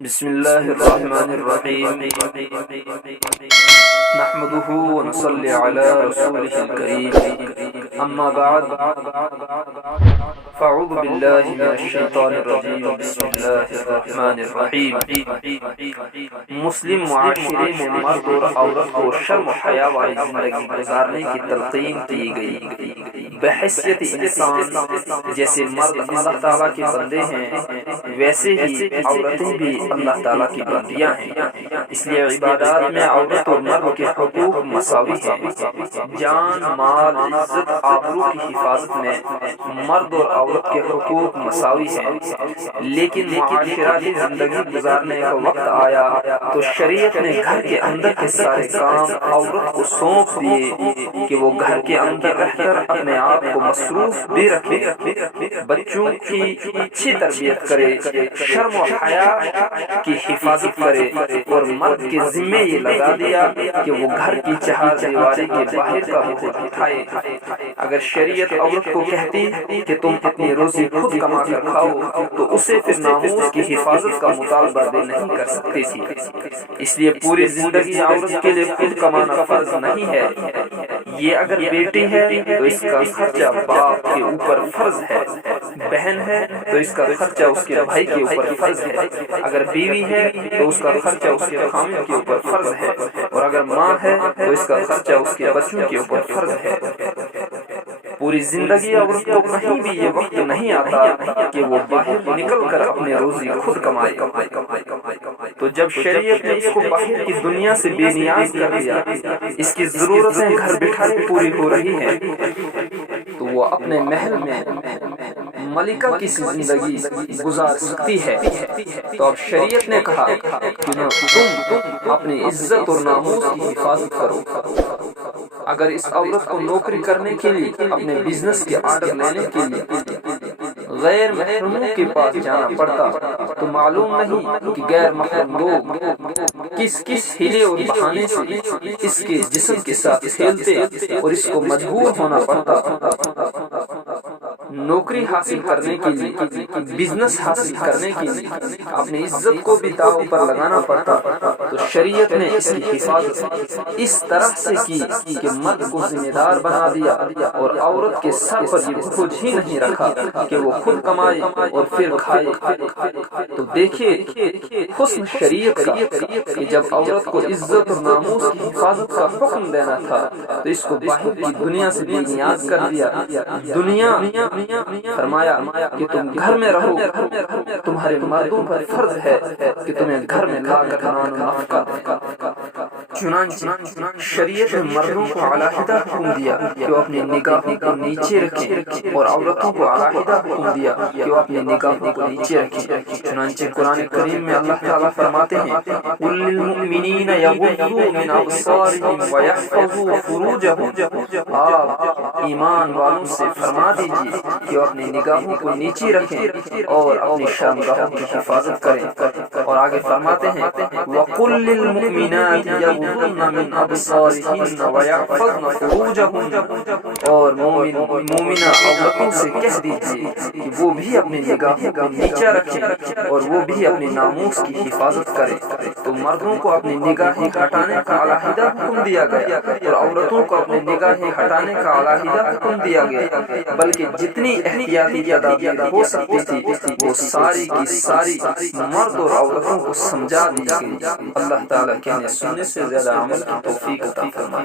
بسم الله الرحمن الرحيم. نحمده ونصلي على رسوله الكريم. أما بعد، فاعوذ بالله من الشیطان الرجیم. بسم الله الرحمن الرحیم. مسلم معاشرے میں مرد اور عورت کو شرم و حیا والی زندگی گزارنے کی تلقین کی گئی. بحیثیت انسان جیسے مرد اللہ تعالیٰ کے بندے ہیں، ویسے ہی عورتیں بھی اللہ تعالیٰ کی بندیاں ہیں. اس لیے عبادات میں عورت اور مرد کے حقوق مساوی ہیں. جان، مال، عزت، آبرو کی حفاظت میں مرد اور عورت کے حقوق مساوی ہیں. لیکن معاشرتی زندگی گزارنے کا وقت آیا تو شریعت نے گھر کے اندر کے سارے کام عورت کو سونپ دیے کہ وہ گھر کے اندر رہ کر اپنے آپ کو مصروف بھی رکھے، بچوں کی اچھی تربیت کرے، شرم و حیا کی حفاظت کرے، اور مرد کے ذمے یہ لگا دیا کہ وہ گھر کی چہار دیواری کے باہر کا بوجھ اٹھائے. اگر شریعت عورت کو کہتی کہ تم اپنی روزی خود کما کر کھاؤ تو اسے پھر ناموس کی حفاظت کا مطالبہ بھی نہیں کر سکتی تھی. اس لیے پوری زندگی عورت کے لیے خود کمانا فرض نہیں ہے. یہ اگر بیٹی ہے تو اس کا خرچہ باپ کے اوپر فرض ہے، بہن ہے تو اس کا خرچہ اس کے بھائی کے اوپر فرض ہے، اگر بیوی ہے تو اس کا خرچہ اس کے خامد کے اوپر فرض ہے، اور اگر ماں ہے تو اس کا خرچہ اس کے بچوں کے اوپر فرض ہے. پوری زندگی عورت کو کہیں بھی یہ وقت نہیں آتا کہ وہ باہر نکل کر اپنے روزی خود کمائے. تو جب شریعت نے اس کو باہر کی دنیا سے بے نیاز کر دیا، اس کی ضرورتیں گھر بٹھائے پوری ہو رہی ہیں، تو وہ اپنے محل میں ملکہ کی زندگی گزار سکتی ہے. تو اب شریعت نے کہا کہ تم اپنی عزت اور ناموس کی حفاظت کرو. اگر اس عورت کو نوکری کرنے کے لیے، اپنے بزنس کے آرڈر لینے کے لیے غیر محرموں کے پاس جانا پڑتا تو معلوم نہیں کہ غیر محرم لوگ کس کس ہیلے اور بہانے سے اس کے جسم کے ساتھ کھیلتے اور اس کو مجبور ہونا پڑتا. نوکری حاصل کرنے کے لیے، بزنس حاصل کرنے کے لیے اپنی عزت کو بھی داؤ پر لگانا پڑتا. تو شریعت نے اس کی حفاظت اس طرح سے کی کہ مرد کو ذمہ دار بنا دیا اور عورت کے سر پر یہ بوجھ ہی نہیں رکھا کہ وہ خود کمائے اور پھر کھائے. تو دیکھیے حسن شریعت کا کہ جب عورت کو عزت اور ناموس کی حفاظت کا حکم دینا تھا تو اس کو باہر کی دنیا سے بے نیاز کر دیا. دنیا فرمایا کہ تم گھر میں رہو، تمہارے مردوں پر فرض ہے کہ تمہیں گھر میں لا کر نان و نفقہ دیں. چنانچہ شریعت نے مردوں کو علیحدہ حکم دیا کہ وہ اپنی نگاہوں کو نیچے رکھیں، اور عورتوں کو علیحدہ حکم دیا کہ وہ اپنی نگاہوں کو نیچے رکھیں. چنانچہ قرآن کریم میں اللہ تعالیٰ فرماتے ہیں قُل لِّلْمُؤْمِنِينَ يَغُضُّوا مِنْ أَبْصَارِهِمْ وَيَحْفَظُوا فُرُوجَهُمْ. آپ ایمان والوں سے فرما دیجیے کہ وہ اپنی نگاہوں کو نیچے رکھیں اور اپنی شرمگاہوں کی حفاظت کریں. اور آگے فرماتے ہیں وَقُل لِّلْمُؤْمِنَاتِ يَغْضُضْنَ مِنْ أَبْصَارِهِنَّ وَيَحْفَظْنَ فُرُوجَهُنَّ. اور مومنہ عورتوں سے کہہ دیجیے کہ وہ بھی اپنی نگاہوں کو نیچے رکھیں اور وہ بھی اپنے ناموس کی حفاظت کریں. تو مردوں کو اپنی نگاہیں ہٹانے کا علیحدہ حکم دیا گیا اور عورتوں کو اپنی نگاہیں ہٹانے کا علیحدہ حکم دیا گیا، بلکہ جتنی احتیاطی تدابیر ہو سکتی تھی وہ ساری کی ساری مرد اور عورتوں کو سمجھا دی گئی. اللہ تعالیٰ کہنے سننے سے زیادہ عمل کی توفیق عطا فرمائے.